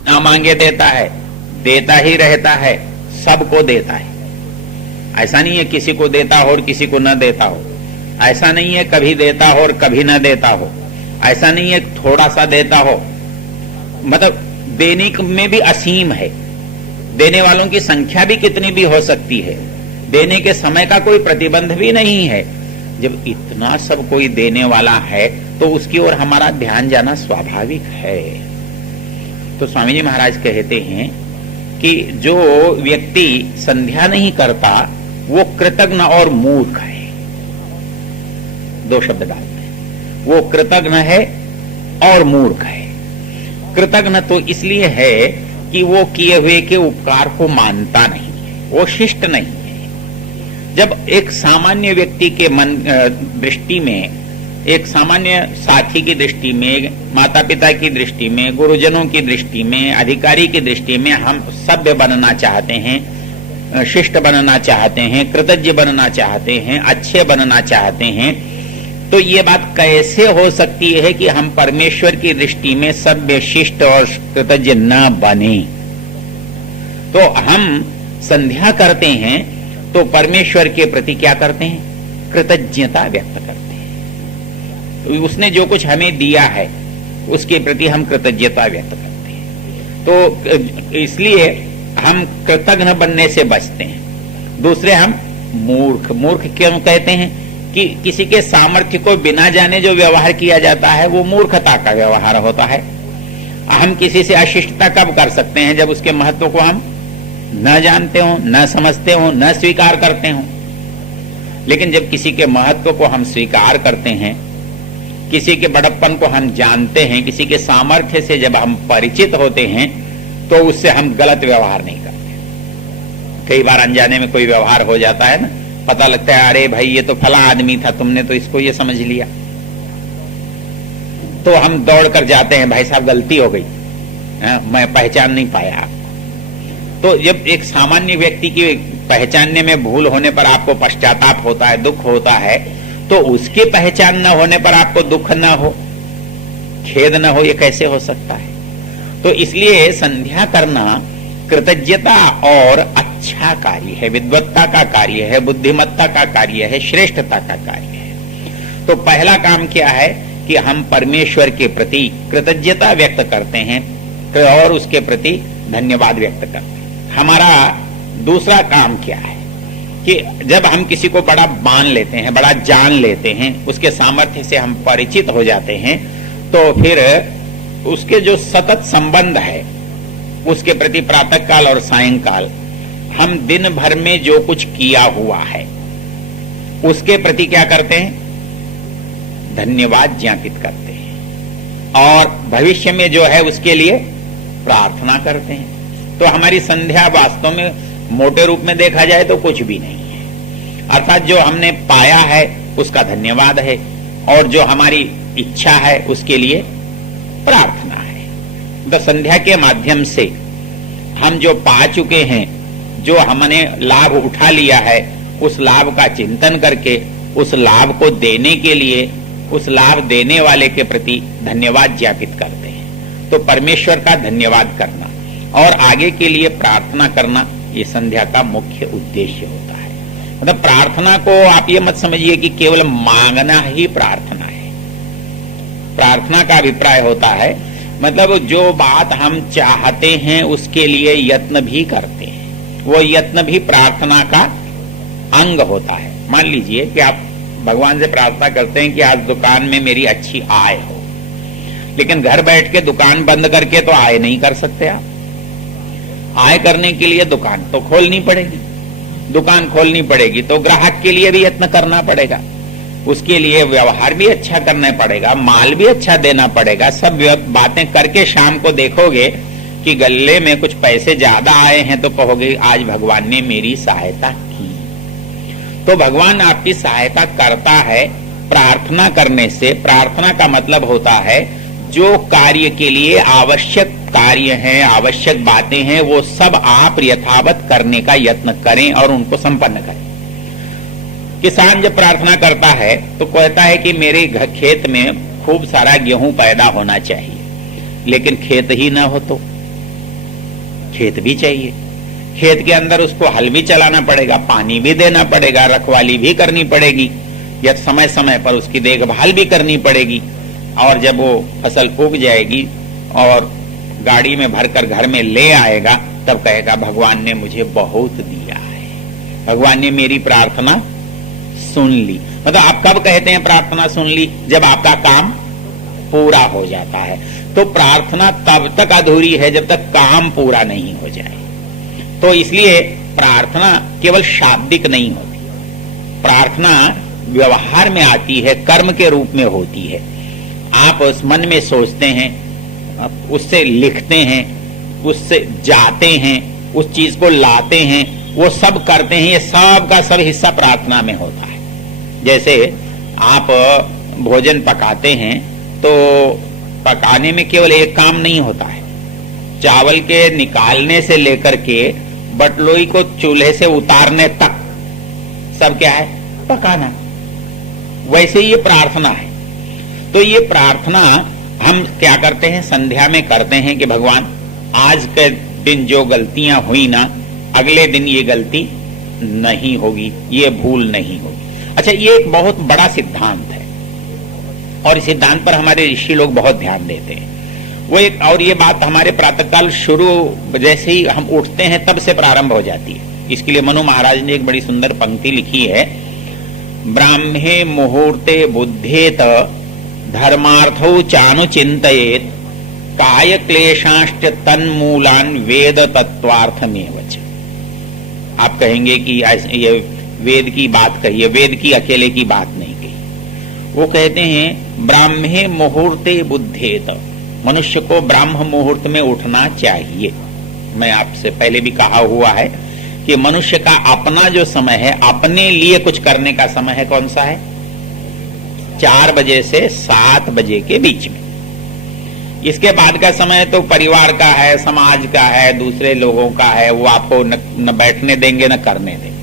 ना मांगे देता है, देता ही रहता है, सबको देता है। ऐसा नहीं है किसी को देता हो और किसी को न देता हो, ऐसा नहीं है कभी देता हो और कभी न देता हो, ऐसा नहीं है थोड़ा सा देता हो। मतलब देने में भी असीम है, देने वालों की संख्या भी कितनी भी हो सकती है, देने के समय का कोई प्रतिबंध भी नहीं है। जब इतना सब कोई देने वाला है तो उसकी ओर हमारा ध्यान जाना स्वाभाविक है। तो स्वामी जी महाराज कहते हैं कि जो व्यक्ति संध्या नहीं करता वो कृतघ्न और मूर्ख है। दो शब्द डालते हैं, वो कृतघ्न है और मूर्ख है। कृतघ्न तो इसलिए है कि वो किए हुए के उपकार को मानता नहीं है, वो शिष्ट नहीं है। जब एक सामान्य व्यक्ति के मन दृष्टि में, एक सामान्य साथी की दृष्टि में, माता पिता की दृष्टि में, गुरुजनों की दृष्टि में, अधिकारी की दृष्टि में हम सभ्य बनना चाहते हैं, शिष्ट बनना चाहते हैं, कृतज्ञ बनना चाहते हैं, अच्छे बनना चाहते हैं, तो ये बात कैसे हो सकती है कि हम परमेश्वर की दृष्टि में सभ्य, शिष्ट और कृतज्ञ न बने? तो हम संध्या करते हैं तो परमेश्वर के प्रति क्या करते हैं? कृतज्ञता व्यक्त करते हैं। तो उसने जो कुछ हमें दिया है उसके प्रति हम कृतज्ञता व्यक्त करते हैं। तो इसलिए हम कृतघ्न बनने से बचते हैं। दूसरे, हम मूर्ख। मूर्ख क्यों कहते हैं? कि किसी के सामर्थ्य को बिना जाने जो व्यवहार किया जाता है वो मूर्खता का व्यवहार होता है। हम किसी से अशिष्टता कब कर सकते हैं? जब उसके महत्व को हम न जानते हो, न समझते हो, न स्वीकार करते हो। लेकिन जब किसी के महत्व को हम स्वीकार करते हैं, किसी के बड़प्पन को हम जानते हैं, किसी के सामर्थ्य से जब हम परिचित होते हैं, तो उससे हम गलत व्यवहार नहीं करते। कई बार अनजाने में कोई व्यवहार हो जाता है ना, पता लगता है अरे भाई ये तो फला आदमी था, तुमने तो इसको ये समझ लिया, तो हम दौड़ कर जाते हैं, भाई साहब गलती हो गई, मैं पहचान नहीं पाया आपको। तो जब एक सामान्य व्यक्ति की पहचानने में भूल होने पर आपको पश्चाताप होता है, दुख होता है, तो उसके पहचान न होने पर आपको दुख न हो, खेद न हो, ये कैसे हो सकता है? तो इसलिए संध्या करना कृतज्ञता और अच्छा कार्य है, विद्वत्ता का कार्य है, बुद्धिमत्ता का कार्य है, श्रेष्ठता का कार्य है। तो पहला काम क्या है कि हम परमेश्वर के प्रति कृतज्ञता व्यक्त करते हैं और उसके प्रति धन्यवाद व्यक्त करते हैं। हमारा दूसरा काम क्या है कि जब हम किसी को बड़ा मान लेते हैं, बड़ा जान लेते हैं, उसके सामर्थ्य से हम परिचित हो जाते हैं, तो फिर उसके जो सतत संबंध है उसके प्रति प्रातः काल और सायंकाल हम दिन भर में जो कुछ किया हुआ है उसके प्रति क्या करते हैं? धन्यवाद ज्ञापित करते हैं और भविष्य में जो है उसके लिए प्रार्थना करते हैं। तो हमारी संध्या वास्तव में मोटे रूप में देखा जाए तो कुछ भी नहीं है, अर्थात जो हमने पाया है उसका धन्यवाद है और जो हमारी इच्छा है उसके लिए प्रार्थना है। तो संध्या के माध्यम से हम जो पा चुके हैं, जो हमने लाभ उठा लिया है, उस लाभ का चिंतन करके उस लाभ को देने के लिए उस लाभ देने वाले के प्रति धन्यवाद ज्ञापित करते हैं। तो परमेश्वर का धन्यवाद करना और आगे के लिए प्रार्थना करना, ये संध्या का मुख्य उद्देश्य होता है। मतलब प्रार्थना को आप ये मत समझिए कि केवल मांगना ही प्रार्थना है। प्रार्थना का अभिप्राय होता है मतलब जो बात हम चाहते हैं उसके लिए यत्न भी करते हैं, वो यत्न भी प्रार्थना का अंग होता है। मान लीजिए कि आप भगवान से प्रार्थना करते हैं कि आज दुकान में मेरी अच्छी आय हो, लेकिन घर बैठ के दुकान बंद करके तो आय नहीं कर सकते आप। आय करने के लिए दुकान तो खोलनी पड़ेगी, दुकान खोलनी पड़ेगी तो ग्राहक के लिए भी यत्न करना पड़ेगा, उसके लिए व्यवहार भी अच्छा करना पड़ेगा, माल भी अच्छा देना पड़ेगा। सब बातें करके शाम को देखोगे कि गल्ले में कुछ पैसे ज्यादा आए हैं तो कहोगे आज भगवान ने मेरी सहायता की। तो भगवान आपकी सहायता करता है प्रार्थना करने से। प्रार्थना का मतलब होता है जो कार्य के लिए आवश्यक कार्य हैं, आवश्यक बातें हैं, वो सब आप यथावत करने का यत्न करें और उनको संपन्न करें। किसान जब प्रार्थना करता है तो कहता है कि मेरे खेत में खूब सारा गेहूं पैदा होना चाहिए, लेकिन खेत ही ना हो तो खेत भी चाहिए। खेत के अंदर उसको हल भी चलाना पड़ेगा, पानी भी देना पड़ेगा, रखवाली भी करनी पड़ेगी, या समय समय पर उसकी देखभाल भी करनी पड़ेगी। और जब वो फसल उग जाएगी और गाड़ी में भरकर घर में ले आएगा, तब कहेगा भगवान ने मुझे बहुत दिया है, भगवान ने मेरी प्रार्थना सुन ली। मतलब आप कब कहते हैं प्रार्थना सुन ली? जब आपका काम पूरा हो जाता है। तो प्रार्थना तब तक अधूरी है जब तक काम पूरा नहीं हो जाए। तो इसलिए प्रार्थना केवल शाब्दिक नहीं होती, प्रार्थना व्यवहार में आती है, कर्म के रूप में होती है। आप उस मन में सोचते हैं, उससे लिखते हैं, उससे जाते हैं, उस चीज को लाते हैं, वो सब करते हैं, ये सब का सब हिस्सा प्रार्थना में होता है। जैसे आप भोजन पकाते हैं तो पकाने में केवल एक काम नहीं होता है, चावल के निकालने से लेकर के बटलोई को चूल्हे से उतारने तक सब क्या है? पकाना। वैसे ये प्रार्थना है। तो ये प्रार्थना हम क्या करते हैं? संध्या में करते हैं कि भगवान आज के दिन जो गलतियां हुई ना, अगले दिन ये गलती नहीं होगी, ये भूल नहीं होगी। अच्छा, ये एक बहुत बड़ा सिद्धांत है और इस सिद्धांत पर हमारे ऋषि लोग बहुत ध्यान देते हैं। वो एक और ये बात हमारे प्रातःकाल शुरू जैसे ही हम उठते हैं तब से प्रारंभ हो जाती है। इसके लिए मनु महाराज ने एक बड़ी सुंदर पंक्ति लिखी है, ब्राह्मे मुहूर्ते बुद्धेत धर्मार्थौ चानुचिंतयेत काय क्लेशाश्च तन्मूलान वेद तत्वार्थमेव च। आप कहेंगे कि ये वेद की बात कही है, वेद की अकेले की बात नहीं कही। वो कहते हैं ब्राह्मे मुहूर्ते बुद्धेत, मनुष्य को ब्राह्म मुहूर्त में उठना चाहिए। मैं आपसे पहले भी कहा हुआ है कि मनुष्य का अपना जो समय है, अपने लिए कुछ करने का समय है, कौन सा है? 4 बजे से 7 बजे के बीच में। इसके बाद का समय तो परिवार का है, समाज का है, दूसरे लोगों का है, वो आपको न बैठने देंगे न करने देंगे।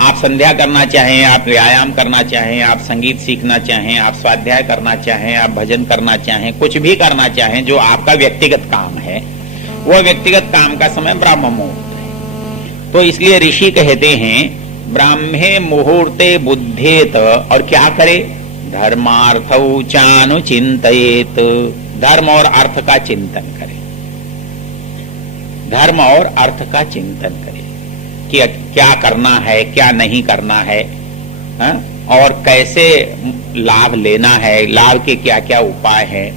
आप संध्या करना चाहें, आप व्यायाम करना चाहें, आप संगीत सीखना चाहें, आप स्वाध्याय करना चाहें, आप भजन करना चाहें, कुछ भी करना चाहें जो आपका व्यक्तिगत काम है, वो व्यक्तिगत काम का समय ब्राह्म मुहूर्त है। तो इसलिए ऋषि कहते हैं ब्राह्मे मुहूर्ते बुद्धेत, और क्या करे? धर्मार्थौ चानुचिंतयेत, धर्म और अर्थ का चिंतन करे, धर्म और अर्थ का चिंतन करे कि क्या करना है, क्या नहीं करना है, हा? और कैसे लाभ लेना है, लाभ के क्या क्या उपाय हैं।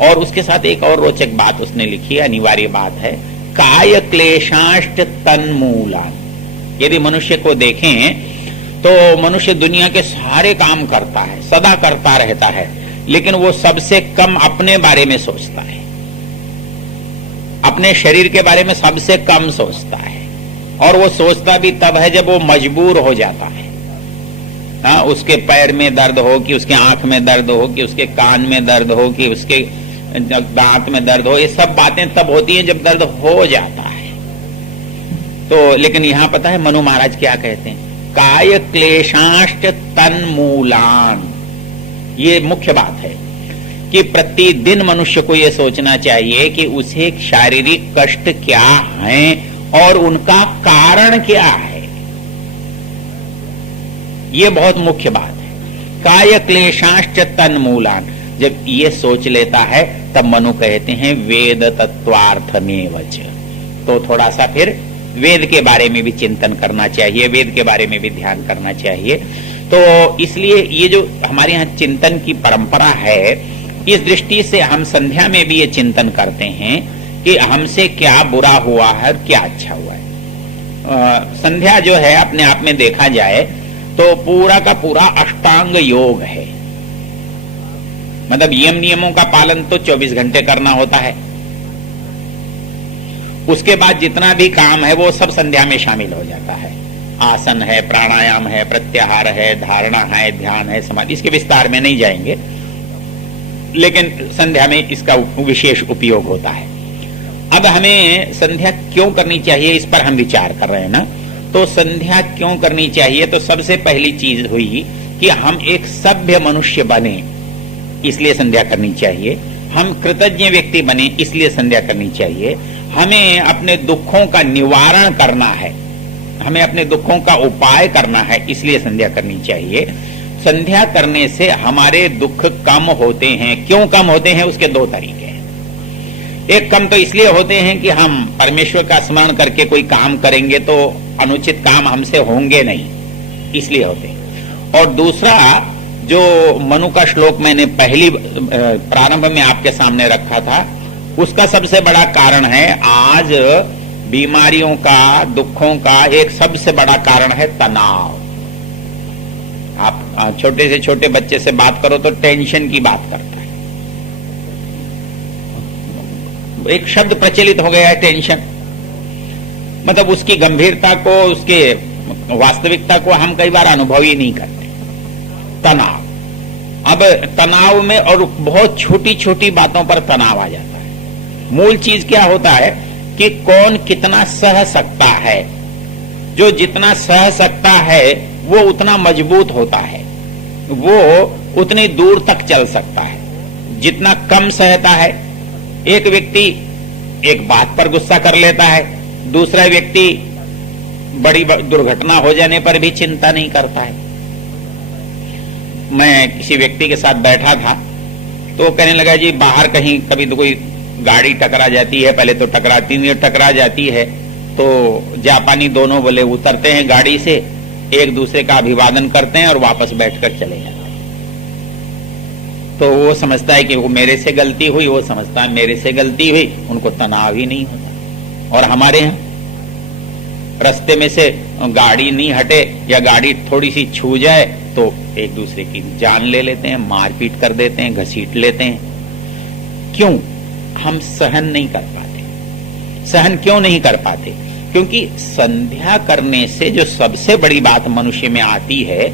और उसके साथ एक और रोचक बात उसने लिखी, अनिवार्य बात है, काय क्लेशाश्च तन्मूलान। यदि मनुष्य को देखें तो मनुष्य दुनिया के सारे काम करता है, सदा करता रहता है, लेकिन वो सबसे कम अपने बारे में सोचता है, अपने शरीर के बारे में सबसे कम सोचता है। और वो सोचता भी तब है जब वो मजबूर हो जाता है। हाँ, उसके पैर में दर्द हो, कि उसके आंख में दर्द हो, कि उसके कान में दर्द हो, कि उसके दांत में दर्द हो, ये सब बातें तब होती हैं जब दर्द हो जाता है। तो लेकिन यहां पता है मनु महाराज क्या कहते हैं? काय क्लेशाश्च तन्मूलान। ये मुख्य बात है कि प्रतिदिन मनुष्य को यह सोचना चाहिए कि उसे शारीरिक कष्ट क्या हैं और उनका कारण क्या है। ये बहुत मुख्य बात है। काय क्लेशाश्च तन्मूलान, जब ये सोच लेता है तब मनु कहते हैं वेद तत्वार्थमेव च। तो थोड़ा सा फिर वेद के बारे में भी चिंतन करना चाहिए, वेद के बारे में भी ध्यान करना चाहिए। तो इसलिए ये जो हमारे यहाँ चिंतन की परंपरा है, इस दृष्टि से हम संध्या में भी ये चिंतन करते हैं कि हमसे क्या बुरा हुआ है और क्या अच्छा हुआ है। संध्या जो है अपने आप में देखा जाए तो पूरा का पूरा अष्टांग योग है। मतलब यम नियमों का पालन तो 24 घंटे करना होता है। उसके बाद जितना भी काम है वो सब संध्या में शामिल हो जाता है। आसन है, प्राणायाम है, प्रत्याहार है, धारणा है, ध्यान है, समाधि, इसके विस्तार में नहीं जाएंगे, लेकिन संध्या में इसका विशेष उपयोग होता है। अब हमें संध्या क्यों करनी चाहिए, इस पर हम विचार कर रहे हैं ना। तो संध्या क्यों करनी चाहिए? तो सबसे पहली चीज हुई कि हम एक सभ्य मनुष्य बने, इसलिए संध्या करनी चाहिए। हम कृतज्ञ व्यक्ति बने, इसलिए संध्या करनी चाहिए। हमें अपने दुखों का निवारण करना है, हमें अपने दुखों का उपाय करना है, इसलिए संध्या करनी चाहिए। संध्या करने से हमारे दुख कम होते हैं। क्यों कम होते हैं? उसके दो तरीके हैं। एक, कम तो इसलिए होते हैं कि हम परमेश्वर का स्मरण करके कोई काम करेंगे तो अनुचित काम हमसे होंगे नहीं, इसलिए होते हैं। और दूसरा, जो मनु का श्लोक मैंने पहली प्रारंभ में आपके सामने रखा था, उसका सबसे बड़ा कारण है आज बीमारियों का, दुखों का एक सबसे बड़ा कारण है तनाव। आप छोटे से छोटे बच्चे से बात करो तो टेंशन की बात करता है। एक शब्द प्रचलित हो गया है टेंशन, मतलब उसकी गंभीरता को, उसके वास्तविकता को हम कई बार अनुभव ही नहीं करते। तनाव, अब तनाव में और बहुत छोटी छोटी बातों पर तनाव आ जाता है। मूल चीज क्या होता है कि कौन कितना सह सकता है। जो जितना सह सकता है वो उतना मजबूत होता है, वो उतनी दूर तक चल सकता है। जितना कम सहता है, एक व्यक्ति एक बात पर गुस्सा कर लेता है, दूसरा व्यक्ति बड़ी दुर्घटना हो जाने पर भी चिंता नहीं करता है। मैं किसी व्यक्ति के साथ बैठा था तो कहने लगा, जी बाहर कहीं कभी तो कोई गाड़ी टकरा जाती है, पहले तो टकराती नहीं, टकरा जाती है तो जापानी दोनों बोले उतरते हैं गाड़ी से, एक दूसरे का अभिवादन करते हैं और वापस बैठकर चले जाते हैं। तो वो समझता है कि वो मेरे से गलती हुई, वो समझता है मेरे से गलती हुई, उनको तनाव ही नहीं होता। और हमारे यहाँ रास्ते में से गाड़ी नहीं हटे या गाड़ी थोड़ी सी छू जाए तो एक दूसरे की जान ले लेते हैं, मारपीट कर देते हैं, घसीट लेते हैं। क्यों? हम सहन नहीं कर पाते। सहन क्यों नहीं कर पाते? क्योंकि संध्या करने से जो सबसे बड़ी बात मनुष्य में आती है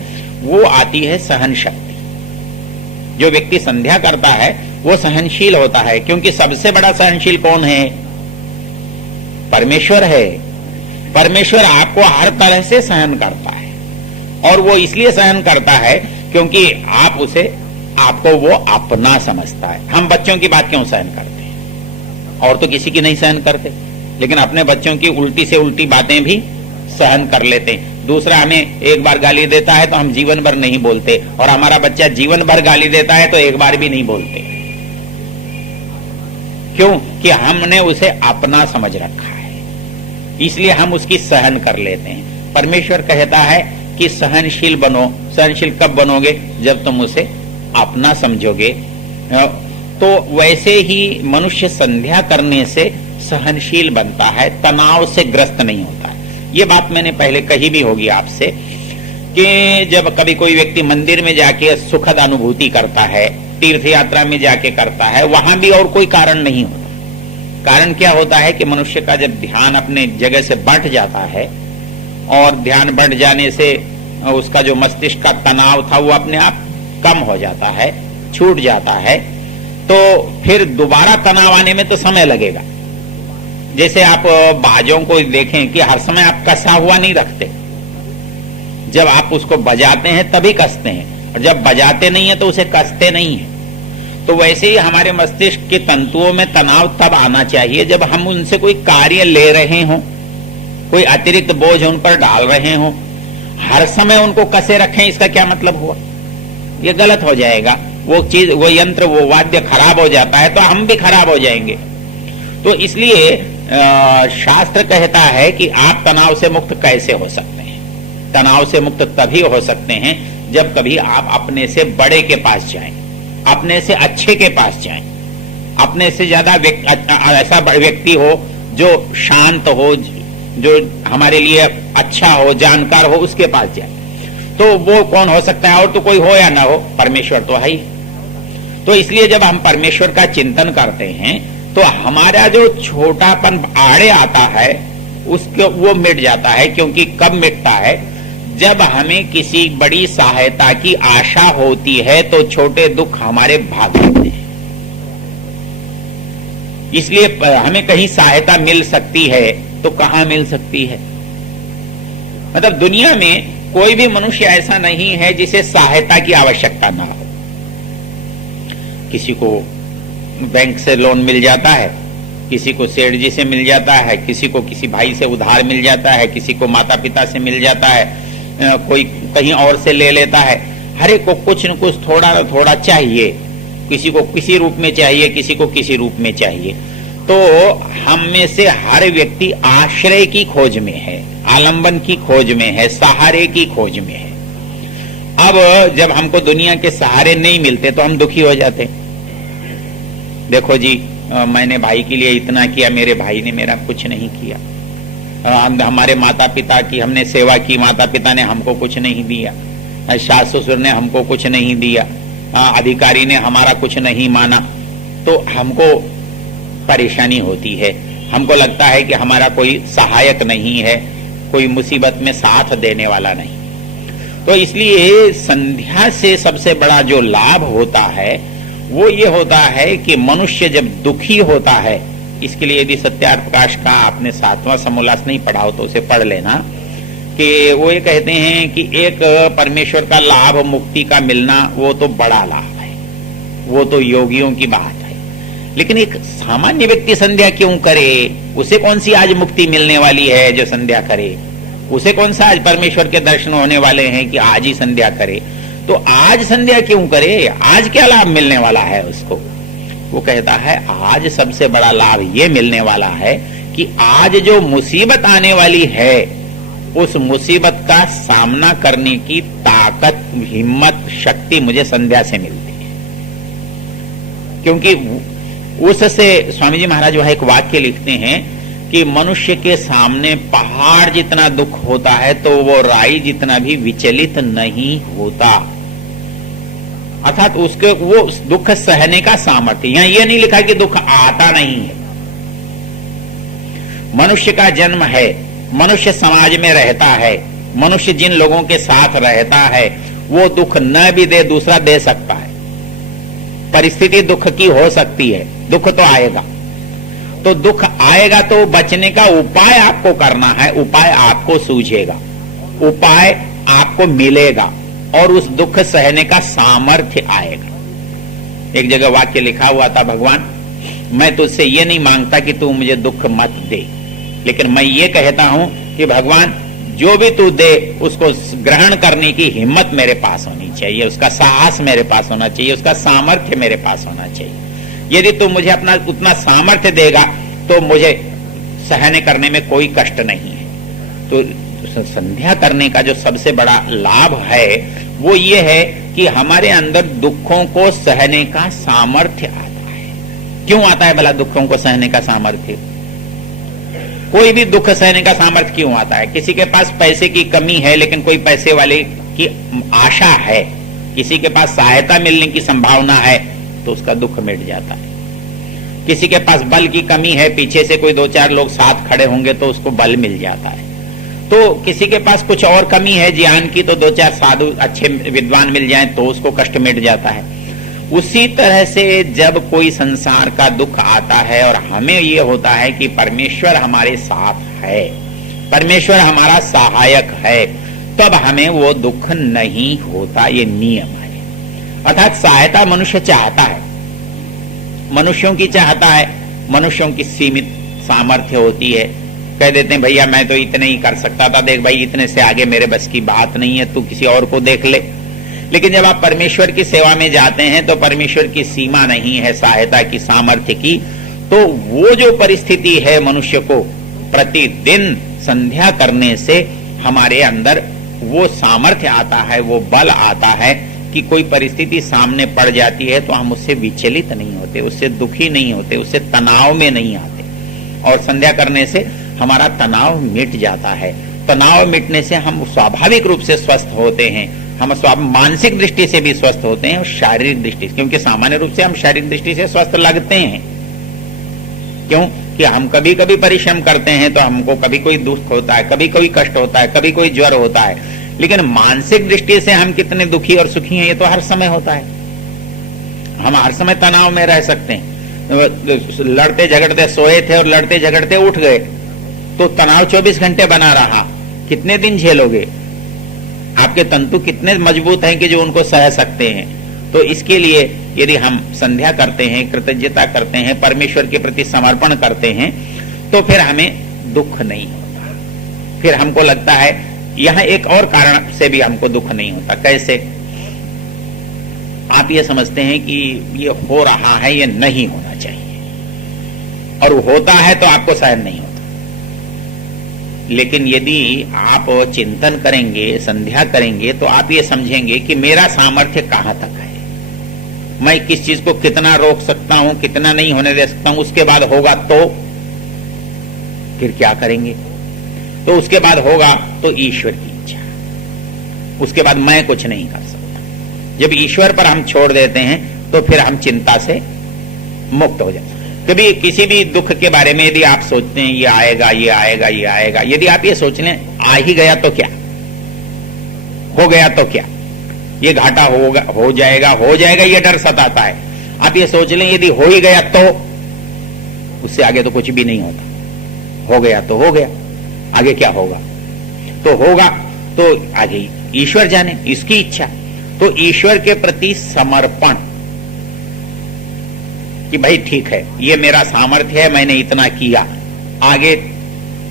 वो आती है सहन शक्ति। जो व्यक्ति संध्या करता है वो सहनशील होता है, क्योंकि सबसे बड़ा सहनशील कौन है? परमेश्वर है। परमेश्वर आपको हर तरह से सहन करता है, और वो इसलिए सहन करता है क्योंकि आप उसे, आपको वो अपना समझता है। हम बच्चों की बात क्यों सहन करते हैं? और तो किसी की नहीं सहन करते, लेकिन अपने बच्चों की उल्टी से उल्टी बातें भी सहन कर लेते हैं। दूसरा हमें एक बार गाली देता है तो हम जीवन भर नहीं बोलते, और हमारा बच्चा जीवन भर गाली देता है तो एक बार भी नहीं बोलते। क्यों? कि हमने उसे अपना समझ रखा है, इसलिए हम उसकी सहन कर लेते हैं। परमेश्वर कहता है कि सहनशील बनो। सहनशील कब बनोगे? जब तुम उसे अपना समझोगे। तो वैसे ही मनुष्य संध्या करने से सहनशील बनता है, तनाव से ग्रस्त नहीं होता है। ये बात मैंने पहले कही भी होगी आपसे कि जब कभी कोई व्यक्ति मंदिर में जाके सुखद अनुभूति करता है, तीर्थ यात्रा में जाके करता है, वहां भी और कोई कारण नहीं होता। कारण क्या होता है कि मनुष्य का जब ध्यान अपने जगह से बढ़ जाता है, और ध्यान बढ़ जाने से उसका जो मस्तिष्क का तनाव था वो अपने आप कम हो जाता है, छूट जाता है, तो फिर दोबारा तनाव आने में तो समय लगेगा। जैसे आप बाजों को देखें कि हर समय आप कसा हुआ नहीं रखते, जब आप उसको बजाते हैं तभी कसते हैं, और जब बजाते नहीं है तो उसे कसते नहीं है। तो वैसे ही हमारे मस्तिष्क के तंतुओं में तनाव तब आना चाहिए जब हम उनसे कोई कार्य ले रहे हों, कोई अतिरिक्त बोझ उन पर डाल रहे हों। हर समय उनको कसे रखें, इसका क्या मतलब हुआ? ये गलत हो जाएगा। वो चीज, वो यंत्र, वो वाद्य खराब हो जाता है तो हम भी खराब हो जाएंगे। तो इसलिए शास्त्र कहता है कि आप तनाव से मुक्त कैसे हो सकते हैं? तनाव से मुक्त तभी हो सकते हैं जब कभी आप अपने से बड़े के पास जाएं, अपने से अच्छे के पास जाएं, अपने से ज्यादा ऐसा व्यक्ति हो जो शांत हो, जो हमारे लिए अच्छा हो, जानकार हो, उसके पास जाए। तो वो कौन हो सकता है? और तो कोई हो या ना हो, परमेश्वर तो है ही। तो इसलिए जब हम परमेश्वर का चिंतन करते हैं तो हमारा जो छोटापन आड़े आता है उसको वो मिट जाता है। क्योंकि कब मिटता है? जब हमें किसी बड़ी सहायता की आशा होती है तो छोटे दुख हमारे भाग जाते हैं। इसलिए हमें कहीं सहायता मिल सकती है तो कहां मिल सकती है? मतलब दुनिया में कोई भी मनुष्य ऐसा नहीं है जिसे सहायता की आवश्यकता ना हो। किसी को बैंक से लोन मिल जाता है, किसी को सेठ जी से मिल जाता है, किसी को किसी भाई से उधार मिल जाता है, किसी को माता पिता से मिल जाता है, कोई कहीं और से ले लेता है। हर एक को कुछ न कुछ थोड़ा न थोड़ा चाहिए, किसी को किसी रूप में चाहिए, किसी को किसी रूप में चाहिए। तो हम में से हर व्यक्ति आश्रय की खोज में है, आलंबन की खोज में है, सहारे की खोज में है। अब जब हमको दुनिया के सहारे नहीं मिलते तो हम दुखी हो जाते। देखो जी, मैंने भाई के लिए इतना किया, मेरे भाई ने मेरा कुछ नहीं किया। हमारे माता पिता की हमने सेवा की, माता पिता ने हमको कुछ नहीं दिया, सास ससुर ने हमको कुछ नहीं दिया, अधिकारी ने हमारा कुछ नहीं माना, तो हमको परेशानी होती है। हमको लगता है कि हमारा कोई सहायक नहीं है, कोई मुसीबत में साथ देने वाला नहीं। तो इसलिए संध्या से सबसे बड़ा जो लाभ होता है वो ये होता है कि मनुष्य जब दुखी होता है, इसके लिए यदि सत्यार्थ प्रकाश का आपने 7वां समोल्लास नहीं पढ़ा हो तो उसे पढ़ लेना, कि वो ये कहते हैं कि एक परमेश्वर का लाभ, मुक्ति का मिलना, वो तो बड़ा लाभ है, वो तो योगियों की बात है। लेकिन एक सामान्य व्यक्ति संध्या क्यों करे? उसे कौन सी आज मुक्ति मिलने वाली है जो संध्या करे? उसे कौन सा आज परमेश्वर के दर्शन होने वाले हैं कि आज ही संध्या करे? तो आज संध्या क्यों करे? आज क्या लाभ मिलने वाला है उसको? वो कहता है आज सबसे बड़ा लाभ ये मिलने वाला है कि आज जो मुसीबत आने वाली है, उस मुसीबत का सामना करने की ताकत, हिम्मत, शक्ति मुझे संध्या से मिलती है। क्योंकि उससे स्वामी जी महाराज वह एक वाक्य लिखते हैं कि मनुष्य के सामने पहाड़ जितना दुख होता है तो वो राई जितना भी विचलित नहीं होता। अर्थात उसके वो दुख सहने का सामर्थ्य, यहां ये नहीं लिखा कि दुख आता नहीं है। मनुष्य का जन्म है, मनुष्य समाज में रहता है, मनुष्य जिन लोगों के साथ रहता है वो दुख न भी दे, दूसरा दे सकता है। परिस्थिति दुख की हो सकती है, दुख तो आएगा। तो दुख आएगा तो बचने का उपाय आपको करना है, उपाय आपको सूझेगा, उपाय आपको मिलेगा और उस दुख सहने का सामर्थ्य आएगा। एक जगह वाक्य लिखा हुआ था, भगवान मैं तुझसे ये नहीं मांगता कि तू मुझे दुख मत दे, लेकिन मैं ये कहता हूं कि भगवान जो भी तू दे उसको ग्रहण करने की हिम्मत मेरे पास होनी चाहिए, उसका साहस मेरे पास होना चाहिए, उसका सामर्थ्य मेरे पास होना चाहिए। यदि तू मुझे अपना उतना सामर्थ्य देगा तो मुझे सहने करने में कोई कष्ट नहीं है। तो संध्या करने का जो सबसे बड़ा लाभ है वो ये है कि हमारे अंदर दुखों को सहने का सामर्थ्य आता है। क्यों आता है भला दुखों को सहने का सामर्थ्य? कोई भी दुख सहने का सामर्थ्य क्यों आता है? किसी के पास पैसे की कमी है लेकिन कोई पैसे वाले की आशा है, किसी के पास सहायता मिलने की संभावना है तो उसका दुख मिट जाता है। किसी के पास बल की कमी है, पीछे से कोई 2-4 लोग साथ खड़े होंगे तो उसको बल मिल जाता है। तो किसी के पास कुछ और कमी है ज्ञान की, तो 2-4 साधु अच्छे विद्वान मिल जाएं तो उसको कष्ट मिट जाता है। उसी तरह से जब कोई संसार का दुख आता है और हमें ये होता है कि परमेश्वर हमारे साथ है, परमेश्वर हमारा सहायक है, तब हमें वो दुख नहीं होता। ये नियम है। अर्थात सहायता मनुष्य चाहता है, मनुष्यों की चाहता है, मनुष्यों की सीमित सामर्थ्य होती है। कह देते हैं भैया मैं तो इतने ही कर सकता था, देख भाई इतने से आगे मेरे बस की बात नहीं है, तू किसी और को देख ले। लेकिन जब आप परमेश्वर की सेवा में जाते हैं तो परमेश्वर की सीमा नहीं है सहायता की, सामर्थ्य की। तो वो जो परिस्थिति है मनुष्य को प्रतिदिन संध्या करने से हमारे अंदर वो सामर्थ्य आता है, वो बल आता है कि कोई परिस्थिति सामने पड़ जाती है तो हम उससे विचलित नहीं होते, उससे दुखी नहीं होते, उससे तनाव में नहीं आते। और संध्या करने से हमारा तनाव मिट जाता है। तनाव मिटने से हम स्वाभाविक रूप से स्वस्थ होते हैं, हम मानसिक दृष्टि से भी स्वस्थ होते हैं और शारीरिक दृष्टि से, क्योंकि सामान्य रूप से हम शारीरिक दृष्टि से स्वस्थ लगते हैं। क्यों कि हम कभी कभी परिश्रम करते हैं तो हमको कभी कोई दुख होता है, कभी कोई कष्ट होता है, कभी कोई ज्वर होता है, लेकिन मानसिक दृष्टि से हम कितने दुखी और सुखी हैं ये तो हर समय होता है। हम हर समय तनाव में रह सकते हैं। लड़ते झगड़ते सोए थे और लड़ते झगड़ते उठ गए तो तनाव 24 घंटे बना रहा, कितने दिन झेलोगे? आपके तंतु कितने मजबूत हैं कि जो उनको सह सकते हैं? तो इसके लिए यदि हम संध्या करते हैं, कृतज्ञता करते हैं, परमेश्वर के प्रति समर्पण करते हैं, तो फिर हमें दुख नहीं होता। फिर हमको लगता है, यहां एक और कारण से भी हमको दुख नहीं होता। कैसे? आप ये समझते हैं कि ये हो रहा है, ये नहीं होना चाहिए, और होता है तो आपको सहन नहीं होता। लेकिन यदि आप चिंतन करेंगे, संध्या करेंगे, तो आप ये समझेंगे कि मेरा सामर्थ्य कहां तक है, मैं किस चीज को कितना रोक सकता हूं, कितना नहीं होने दे सकता हूं। उसके बाद होगा तो फिर क्या करेंगे? तो उसके बाद होगा तो ईश्वर की इच्छा, उसके बाद मैं कुछ नहीं कर सकता। जब ईश्वर पर हम छोड़ देते हैं तो फिर हम चिंता से मुक्त हो जाते हैं। कभी किसी भी दुख के बारे में यदि आप सोचते हैं ये आएगा, ये आएगा, ये आएगा, यदि आप ये सोच लें आ ही गया तो क्या, हो गया तो क्या, ये घाटा हो जाएगा, ये डर सताता है। आप ये सोच लें यदि हो ही गया तो उससे आगे तो कुछ भी नहीं होता। हो गया तो हो गया, आगे क्या होगा? तो होगा तो आगे ईश्वर जाने, इसकी इच्छा। तो ईश्वर के प्रति समर्पण कि भाई ठीक है, ये मेरा सामर्थ्य है, मैंने इतना किया, आगे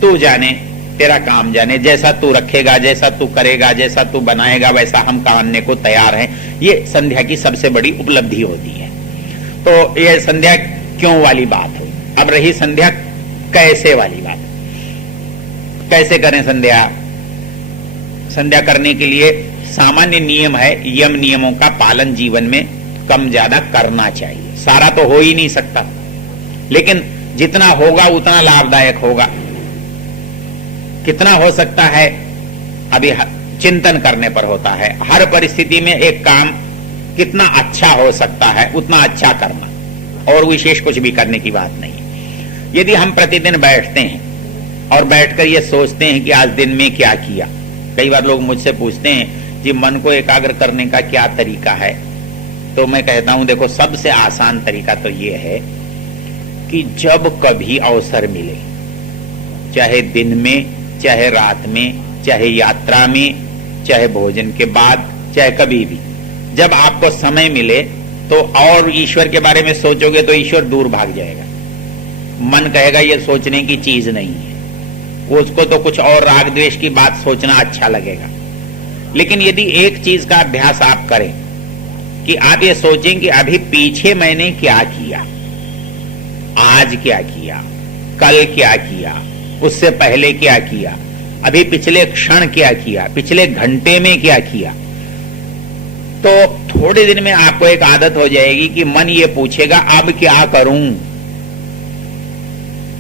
तू जाने, तेरा काम जाने, जैसा तू रखेगा, जैसा तू करेगा, जैसा तू बनाएगा, वैसा हम मानने को तैयार हैं। ये संध्या की सबसे बड़ी उपलब्धि होती है। तो ये संध्या क्यों वाली बात है। अब रही संध्या कैसे वाली बात। कैसे करें संध्या? संध्या करने के लिए सामान्य नियम है, यम नियमों का पालन जीवन में कम ज्यादा करना चाहिए। सारा तो हो ही नहीं सकता, लेकिन जितना होगा उतना लाभदायक होगा। कितना हो सकता है अभी चिंतन करने पर होता है। हर परिस्थिति में एक काम कितना अच्छा हो सकता है उतना अच्छा करना, और विशेष कुछ भी करने की बात नहीं। यदि हम प्रतिदिन बैठते हैं और बैठकर ये सोचते हैं कि आज दिन में क्या किया। कई बार लोग मुझसे पूछते हैं जी मन को एकाग्र करने का क्या तरीका है। तो मैं कहता हूं देखो, सबसे आसान तरीका तो ये है कि जब कभी अवसर मिले, चाहे दिन में, चाहे रात में, चाहे यात्रा में, चाहे भोजन के बाद, चाहे कभी भी, जब आपको समय मिले तो और ईश्वर के बारे में सोचोगे तो ईश्वर दूर भाग जाएगा। मन कहेगा ये सोचने की चीज नहीं है, उसको तो कुछ और राग द्वेष की बात सोचना अच्छा लगेगा। लेकिन यदि एक चीज का अभ्यास आप करें कि आप ये सोचें कि अभी पीछे मैंने क्या किया, आज क्या किया, कल क्या किया, उससे पहले क्या किया, अभी पिछले क्षण क्या किया, पिछले घंटे में क्या किया, तो थोड़े दिन में आपको एक आदत हो जाएगी कि मन ये पूछेगा अब क्या करूं।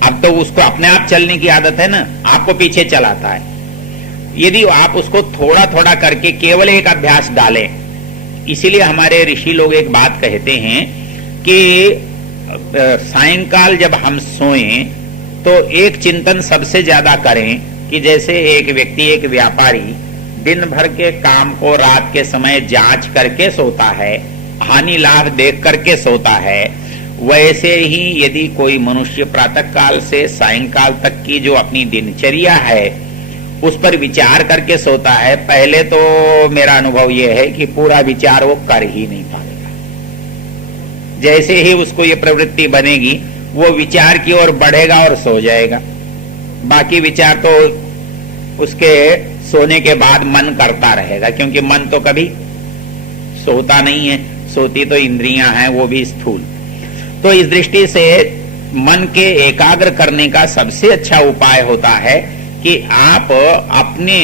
अब तो उसको अपने आप चलने की आदत है ना, आपको पीछे चलाता है। यदि आप उसको थोड़ा थोड़ा करके केवल एक अभ्यास डालें, इसीलिए हमारे ऋषि लोग एक बात कहते हैं कि सायंकाल जब हम सोएं तो एक चिंतन सबसे ज्यादा करें कि जैसे एक व्यक्ति, एक व्यापारी दिन भर के काम को रात के समय जांच करके सोता है, हानि लाभ देख करके सोता है, वैसे ही यदि कोई मनुष्य प्रातः काल से सायंकाल तक की जो अपनी दिनचर्या है उस पर विचार करके सोता है, पहले तो मेरा अनुभव यह है कि पूरा विचार वो कर ही नहीं पाएगा। जैसे ही उसको ये प्रवृत्ति बनेगी वो विचार की ओर बढ़ेगा और सो जाएगा। बाकी विचार तो उसके सोने के बाद मन करता रहेगा, क्योंकि मन तो कभी सोता नहीं है, सोती तो इंद्रियां हैं, वो भी स्थूल। तो इस दृष्टि से मन के एकाग्र करने का सबसे अच्छा उपाय होता है कि आप अपने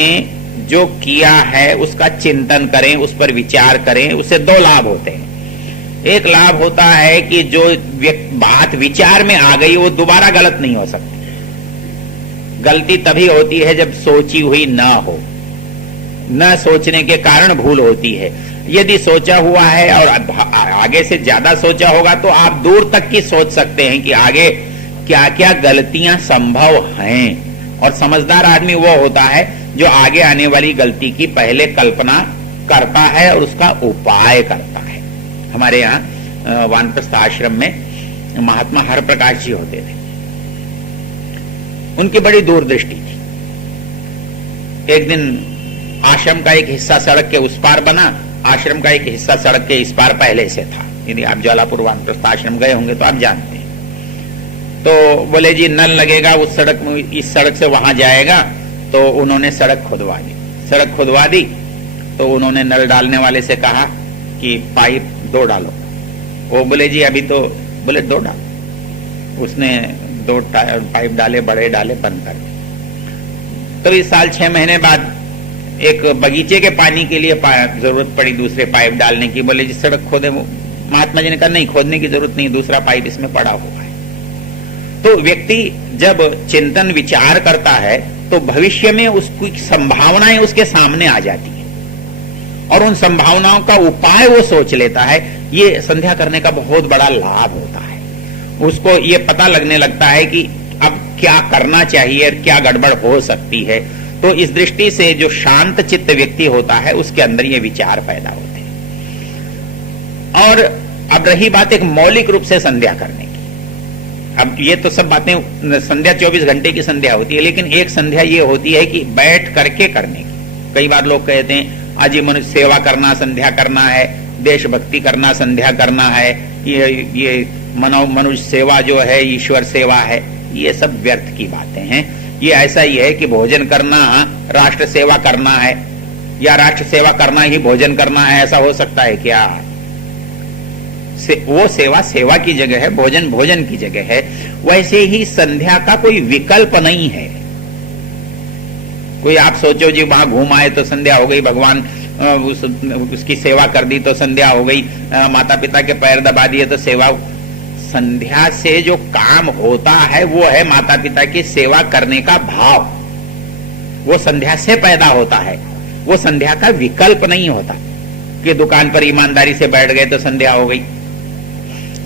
जो किया है उसका चिंतन करें, उस पर विचार करें। उससे दो लाभ होते हैं। एक लाभ होता है कि जो बात विचार में आ गई वो दोबारा गलत नहीं हो सकती। गलती तभी होती है जब सोची हुई ना हो, न सोचने के कारण भूल होती है। यदि सोचा हुआ है और आगे से ज्यादा सोचा होगा तो आप दूर तक की सोच सकते हैं कि आगे क्या क्या गलतियां संभव हैं। और समझदार आदमी वो होता है जो आगे आने वाली गलती की पहले कल्पना करता है और उसका उपाय करता है। हमारे यहाँ वानप्रस्थ आश्रम में महात्मा हरप्रकाश जी होते थे। उनकी बड़ी दूरदृष्टि थी। एक दिन आश्रम का एक हिस्सा सड़क के उस पार बना, आश्रम का एक हिस्सा सड़क के इस पार पहले से था। यदि आप ज्वालापुर वानप्रस्थ आश्रम गए होंगे तो आप जानते हैं। तो बोले जी नल लगेगा उस सड़क में, इस सड़क से वहां जाएगा। तो उन्होंने सड़क खुदवा दी। सड़क खुदवा दी तो उन्होंने नल डालने वाले से कहा कि पाइप 2 डालो। वो बोले जी अभी तो, बोले 2 डालो। उसने 2 पाइप डाले, बड़े डाले, बंद कर दिए। तो इस साल 6 महीने बाद एक बगीचे के पानी के लिए जरूरत पड़ी दूसरे पाइप डालने की। बोले जी सड़क खोदे। महात्मा जी ने कहा नहीं, खोदने की जरूरत नहीं, दूसरा पाइप इसमें पड़ा हुआ है। तो व्यक्ति जब चिंतन विचार करता है तो भविष्य में उसकी संभावनाएं उसके सामने आ जाती है और उन संभावनाओं का उपाय वो सोच लेता है। ये संध्या करने का बहुत बड़ा लाभ होता है। उसको ये पता लगने लगता है कि अब क्या करना चाहिए और क्या गड़बड़ हो सकती है। तो इस दृष्टि से जो शांत चित्त व्यक्ति होता है उसके अंदर ये विचार पैदा होते हैं। और अब रही बात एक मौलिक रूप से संध्या करने की। अब ये तो सब बातें, संध्या 24 घंटे की संध्या होती है, लेकिन एक संध्या ये होती है कि बैठ करके करने की। कई बार लोग कहते हैं आज मनुष्य सेवा करना संध्या करना है, देशभक्ति करना संध्या करना है, ये मनुष्य सेवा जो है ईश्वर सेवा है। ये सब व्यर्थ की बातें हैं। ये ऐसा ही है कि भोजन करना राष्ट्र सेवा करना है या राष्ट्र सेवा करना ही भोजन करना है, ऐसा हो सकता है क्या? वो सेवा सेवा की जगह है, भोजन भोजन की जगह है। वैसे ही संध्या का कोई विकल्प नहीं है। कोई आप सोचो जी वहां घूम आए तो संध्या हो गई, भगवान उसकी सेवा कर दी तो संध्या हो गई, माता पिता के पैर दबा दिए तो सेवा। संध्या से जो काम होता है वो है माता पिता की सेवा करने का भाव। वो संध्या से पैदा होता है, वो संध्या का विकल्प नहीं होता कि दुकान पर ईमानदारी से बैठ गए तो संध्या हो गई।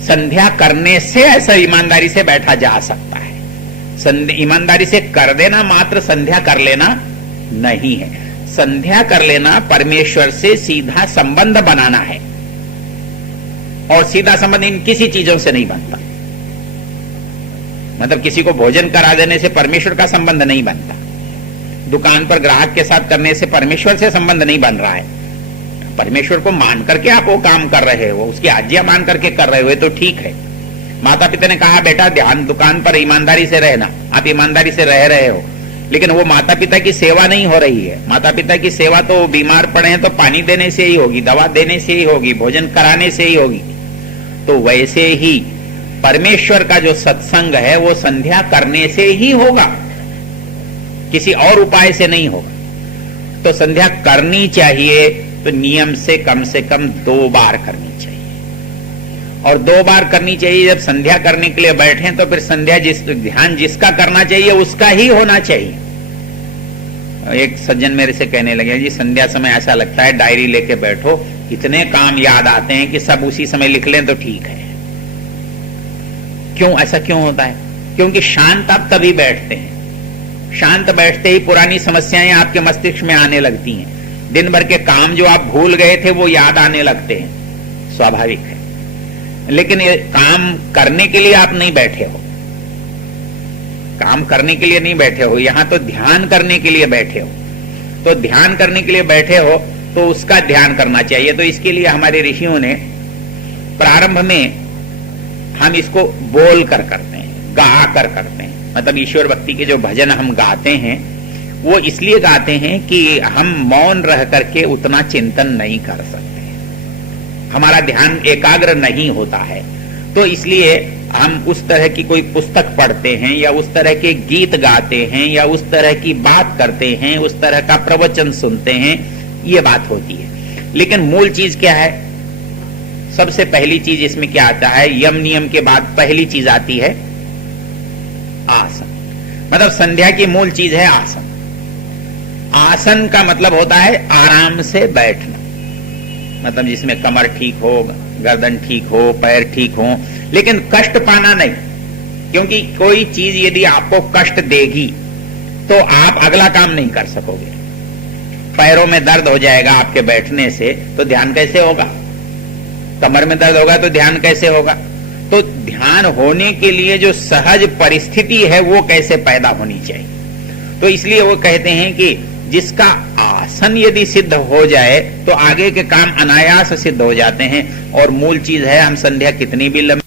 संध्या करने से ऐसा ईमानदारी से बैठा जा सकता है। ईमानदारी से कर देना मात्र संध्या कर लेना नहीं है। संध्या कर लेना परमेश्वर से सीधा संबंध बनाना है, और सीधा संबंध इन किसी चीजों से नहीं बनता। मतलब किसी को भोजन करा देने से परमेश्वर का संबंध नहीं बनता, दुकान पर ग्राहक के साथ करने से परमेश्वर से संबंध नहीं बन रहा है। परमेश्वर को मान करके आप वो काम कर रहे हो, उसकी आज्ञा मान करके कर रहे हो तो ठीक है। माता पिता ने कहा बेटा ध्यान दुकान पर ईमानदारी से रहना, आप ईमानदारी से रह रहे हो, लेकिन वो माता पिता की सेवा नहीं हो रही है। माता पिता की सेवा तो बीमार पड़े हैं तो पानी देने से ही होगी, दवा देने से ही होगी, भोजन कराने से ही होगी। तो वैसे ही परमेश्वर का जो सत्संग है वो संध्या करने से ही होगा, किसी और उपाय से नहीं होगा। तो संध्या करनी चाहिए तो नियम से कम 2 बार करनी चाहिए, और 2 बार करनी चाहिए। जब संध्या करने के लिए बैठे तो फिर संध्या ध्यान जिसका करना चाहिए उसका ही होना चाहिए। एक सज्जन मेरे से कहने लगे जी संध्या समय ऐसा लगता है डायरी लेके बैठो, इतने काम याद आते हैं कि सब उसी समय लिख लें तो ठीक है। क्यों ऐसा क्यों होता है? क्योंकि शांत आप तभी बैठते हैं, शांत बैठते ही पुरानी समस्याएं आपके मस्तिष्क में आने लगती हैं। दिन भर के काम जो आप भूल गए थे वो याद आने लगते हैं, स्वाभाविक है। लेकिन ये काम करने के लिए आप नहीं बैठे हो, काम करने के लिए नहीं बैठे हो, यहां तो ध्यान करने के लिए बैठे हो। तो ध्यान करने के लिए बैठे हो तो उसका ध्यान करना चाहिए। तो इसके लिए हमारे ऋषियों ने प्रारंभ में हम इसको बोल कर करते हैं, गा कर करते हैं। मतलब ईश्वर भक्ति के जो भजन हम गाते हैं वो इसलिए गाते हैं कि हम मौन रह करके उतना चिंतन नहीं कर सकते, हमारा ध्यान एकाग्र नहीं होता है। तो इसलिए हम उस तरह की कोई पुस्तक पढ़ते हैं या उस तरह के गीत गाते हैं या उस तरह की बात करते हैं, उस तरह का प्रवचन सुनते हैं, ये बात होती है। लेकिन मूल चीज क्या है? सबसे पहली चीज इसमें क्या आता है? यम नियम के बाद पहली चीज आती है आसन। मतलब संध्या की मूल चीज है आसन। आसन का मतलब होता है आराम से बैठना, मतलब जिसमें कमर ठीक हो, गर्दन ठीक हो, पैर ठीक हो, लेकिन कष्ट पाना नहीं। क्योंकि कोई चीज यदि आपको कष्ट देगी तो आप अगला काम नहीं कर सकोगे। पैरों में दर्द हो जाएगा आपके बैठने से तो ध्यान कैसे होगा? कमर में दर्द होगा तो ध्यान कैसे होगा? तो ध्यान होने के लिए जो सहज परिस्थिति है वो कैसे पैदा होनी चाहिए। तो इसलिए वो कहते हैं कि जिसका सन यदि सिद्ध हो जाए तो आगे के काम अनायास सिद्ध हो जाते हैं। और मूल चीज है, हम संध्या कितनी भी लंबी